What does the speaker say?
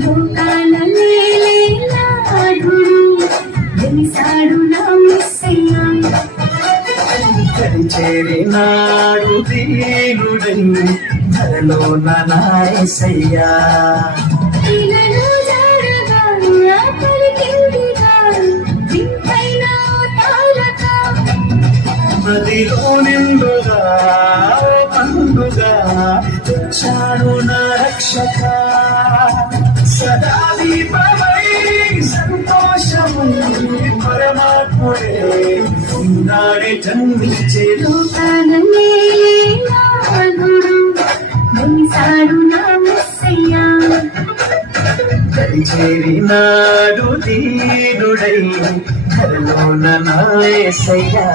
లోకాల నేలేనాడు వెలిసాడు నా మెస్సయ్యా. చేరినాడు దీనుడై ధరలోన నా యేసయ్యా. మదిలో నిండుగా పండుగా తెచ్చాడు నా రక్షక. సదా దీపమై సంతోషము పరమాత్ముడే ఉన్నాడే జన్మించే. చేరినాడు దీనుడై ధరలోన నా యేసయ్యా.